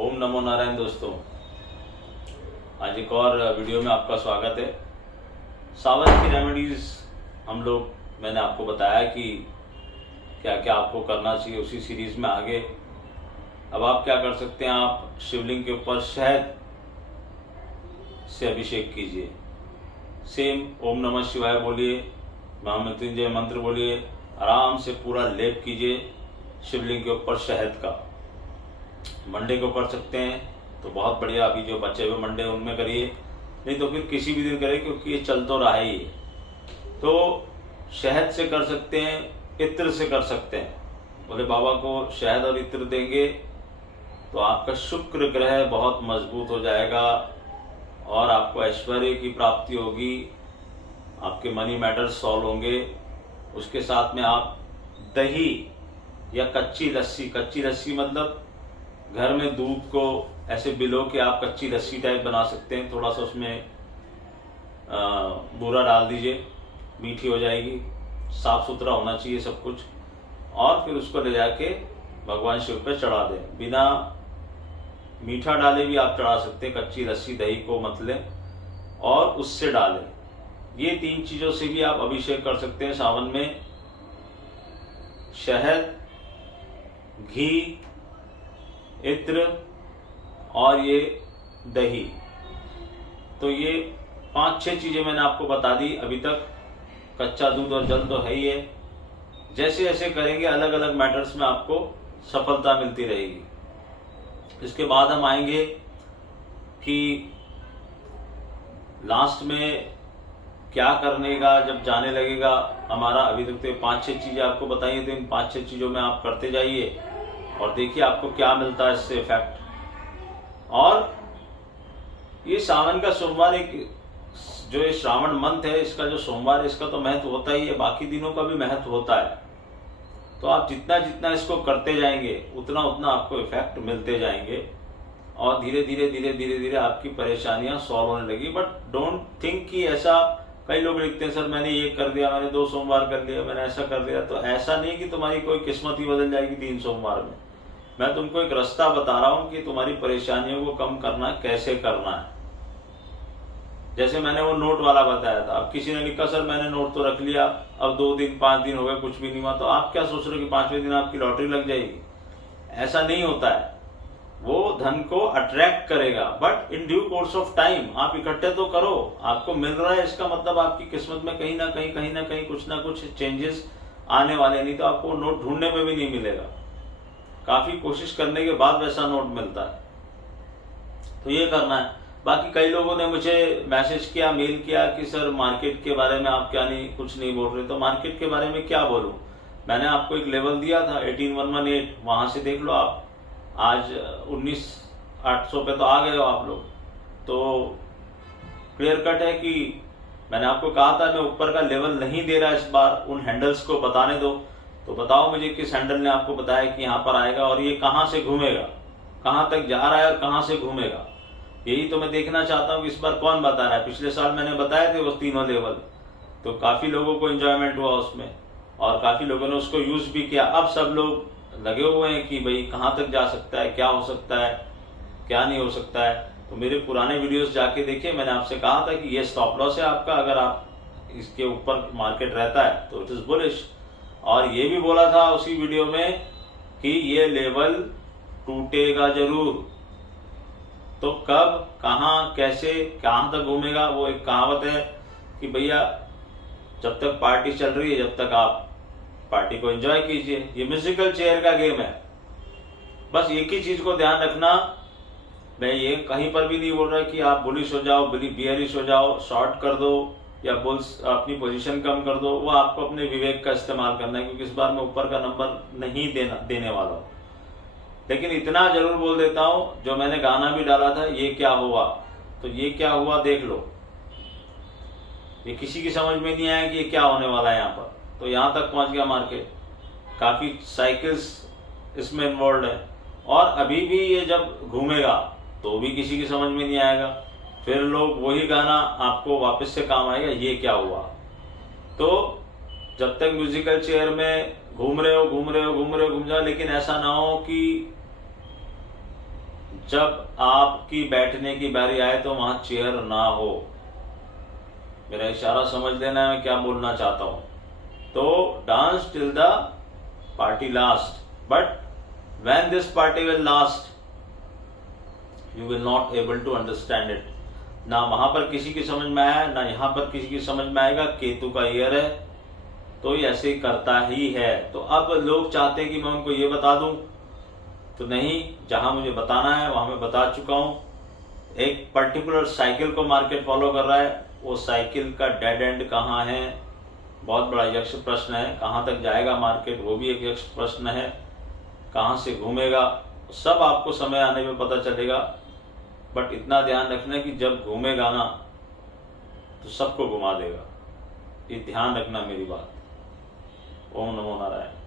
ओम नमो नारायण। दोस्तों, आज एक और वीडियो में आपका स्वागत है। सावन की रेमेडीज मैंने आपको बताया कि क्या क्या आपको करना चाहिए, उसी सीरीज में आगे अब आप क्या कर सकते हैं। आप शिवलिंग के ऊपर शहद से अभिषेक कीजिए। सेम ओम नमः शिवाय बोलिए, महामृत्युंजय मंत्र बोलिए, आराम से पूरा लेप कीजिए शिवलिंग के ऊपर शहद का। मंडे को कर सकते हैं तो बहुत बढ़िया, अभी जो बचे हुए मंडे उनमें करिए, नहीं तो फिर किसी भी दिन करिए, क्योंकि ये चल तो रहा ही है। तो शहद से कर सकते हैं, इत्र से कर सकते हैं। बोले बाबा को शहद और इत्र देंगे तो आपका शुक्र ग्रह बहुत मजबूत हो जाएगा और आपको ऐश्वर्य की प्राप्ति होगी, आपके मनी मैटर्स सॉल्व होंगे। उसके साथ में आप दही या कच्ची लस्सी मतलब घर में दूध को ऐसे बिलो के आप कच्ची लस्सी टाइप बना सकते हैं। थोड़ा सा उसमें बूरा डाल दीजिए, मीठी हो जाएगी। साफ सुथरा होना चाहिए सब कुछ। और फिर उसको ले जाके भगवान शिव पे चढ़ा दें। बिना मीठा डाले भी आप चढ़ा सकते हैं। कच्ची लस्सी दही को मत लें और उससे डालें। ये 3 चीजों से भी आप अभिषेक कर सकते हैं सावन में। शहद, घी, इत्र और ये दही। तो ये 5-6 चीजें मैंने आपको बता दी अभी तक। कच्चा दूध और जल तो है ही है। जैसे जैसे करेंगे अलग अलग मैटर्स में आपको सफलता मिलती रहेगी। इसके बाद हम आएंगे कि लास्ट में क्या करने का जब जाने लगेगा हमारा। अभी तक तो 5-6 चीजें आपको बताइए, तो इन 5-6 चीजों में आप करते जाइए और देखिए आपको क्या मिलता है इससे इफेक्ट। और ये सावन का सोमवार, एक जो ये श्रावण मंथ है, इसका जो सोमवार है इसका तो महत्व होता ही है, बाकी दिनों का भी महत्व होता है। तो आप जितना जितना इसको करते जाएंगे उतना उतना आपको इफेक्ट मिलते जाएंगे और धीरे धीरे आपकी परेशानियां सॉल्व होने लगी। बट डोंट थिंक कि ऐसा, कई लोग लिखते हैं सर मैंने ये कर दिया, मैंने 2 सोमवार कर लिया, मैंने ऐसा कर दिया। तो ऐसा नहीं कि तुम्हारी कोई किस्मत ही बदल जाएगी 3 सोमवार में। मैं तुमको एक रास्ता बता रहा हूं कि तुम्हारी परेशानियों को कम करना कैसे करना है। जैसे मैंने वो नोट वाला बताया था। अब किसी ने लिखा सर मैंने नोट तो रख लिया, अब 2 दिन 5 दिन हो गए कुछ भी नहीं हुआ। तो आप क्या सोच रहे हो कि 5वें दिन आपकी लॉटरी लग जाएगी? ऐसा नहीं होता है। वो धन को अट्रैक्ट करेगा, but in due course of time. आप इकट्ठे तो करो, आपको मिल रहा है, इसका मतलब आपकी किस्मत में कहीं ना कहीं कुछ ना कुछ चेंजेस आने वाले। नहीं तो आपको नोट ढूंढने में भी नहीं मिलेगा। काफी कोशिश करने के बाद वैसा नोट मिलता है। तो ये करना है। बाकी कई लोगों ने मुझे मैसेज किया, मेल किया कि सर मार्केट के बारे में आप कुछ नहीं बोल रहे। तो मार्केट के बारे में क्या बोलूं? मैंने आपको एक लेवल दिया था 18118, वहां से देख लो आप। आज 19800 पे तो आ गए हो आप लोग। तो क्लियर कट है कि मैंने आपको कहा था मैं ऊपर का लेवल नहीं दे रहा इस बार। उन हैंडल्स को बताने दो। तो बताओ मुझे किस हैंडल ने आपको बताया कि यहाँ पर आएगा और ये कहाँ से घूमेगा, कहाँ तक जा रहा है और कहाँ से घूमेगा। यही तो मैं देखना चाहता हूँ कि इस बार कौन बता रहा है। पिछले साल मैंने बताए थे वो 3 लेवल, तो काफी लोगों को एंजॉयमेंट हुआ उसमें और काफी लोगों ने उसको यूज भी किया। अब सब लोग लगे हुए हैं कि भाई कहाँ तक जा सकता है, क्या हो सकता है, क्या नहीं हो सकता है। तो मेरे पुराने वीडियोस जाके देखिए। मैंने आपसे कहा था कि ये स्टॉप लॉस है आपका, अगर आप इसके ऊपर मार्केट रहता है तो इट इज बुलिश। और ये भी बोला था उसी वीडियो में कि ये लेवल टूटेगा जरूर। तो कब, कहां, कैसे, कहां तक घूमेगा, वो एक कहावत है कि भैया जब तक पार्टी चल रही है जब तक आप पार्टी को एंजॉय कीजिए। ये म्यूजिकल चेयर का गेम है। बस एक ही चीज को ध्यान रखना, मैं ये कहीं पर भी नहीं बोल रहा कि आप बुलिश हो जाओ, बियरिश हो जाओ, शॉर्ट कर दो या बुल्स अपनी पोजीशन कम कर दो। वो आपको अपने विवेक का इस्तेमाल करना है, क्योंकि इस बार मैं ऊपर का नंबर नहीं देने वाला हूं। लेकिन इतना जरूर बोल देता हूं, जो मैंने गाना भी डाला था ये क्या हुआ, तो ये क्या हुआ देख लो। ये किसी की समझ में नहीं आया कि ये क्या होने वाला है यहाँ पर। तो यहाँ तक पहुंच गया मार्केट। काफी साइकिल्स इसमें इन्वॉल्व है और अभी भी ये जब घूमेगा तो भी किसी की समझ में नहीं आएगा। फिर लोग वही गाना आपको वापस से काम आएगा, ये क्या हुआ। तो जब तक म्यूजिकल चेयर में घूम रहे हो घूम जाओ, लेकिन ऐसा ना हो कि जब आपकी बैठने की बारी आए तो वहां चेयर ना हो। मेरा इशारा समझ लेना है मैं क्या बोलना चाहता हूं। तो dance till the party last, but when this party will last you will not able to understand it. ना वहां पर किसी की समझ में आया, ना यहां पर किसी की समझ में आएगा। केतु का ईयर है तो ये ऐसे करता ही है। तो अब लोग चाहते हैं कि मैं उनको ये बता दूं, तो नहीं, जहां मुझे बताना है वहां मैं बता चुका हूं। एक पर्टिकुलर साइकिल को मार्केट फॉलो कर रहा है, वो साइकिल का डेड एंड कहाँ है, बहुत बड़ा यक्ष प्रश्न है। कहां तक जाएगा मार्केट, वो भी एक यक्ष प्रश्न है। कहां से घूमेगा, सब आपको समय आने में पता चलेगा। बट इतना ध्यान रखना कि जब घूमेगा ना तो सबको घुमा देगा। ये ध्यान रखना मेरी बात। ओम नमो नारायण।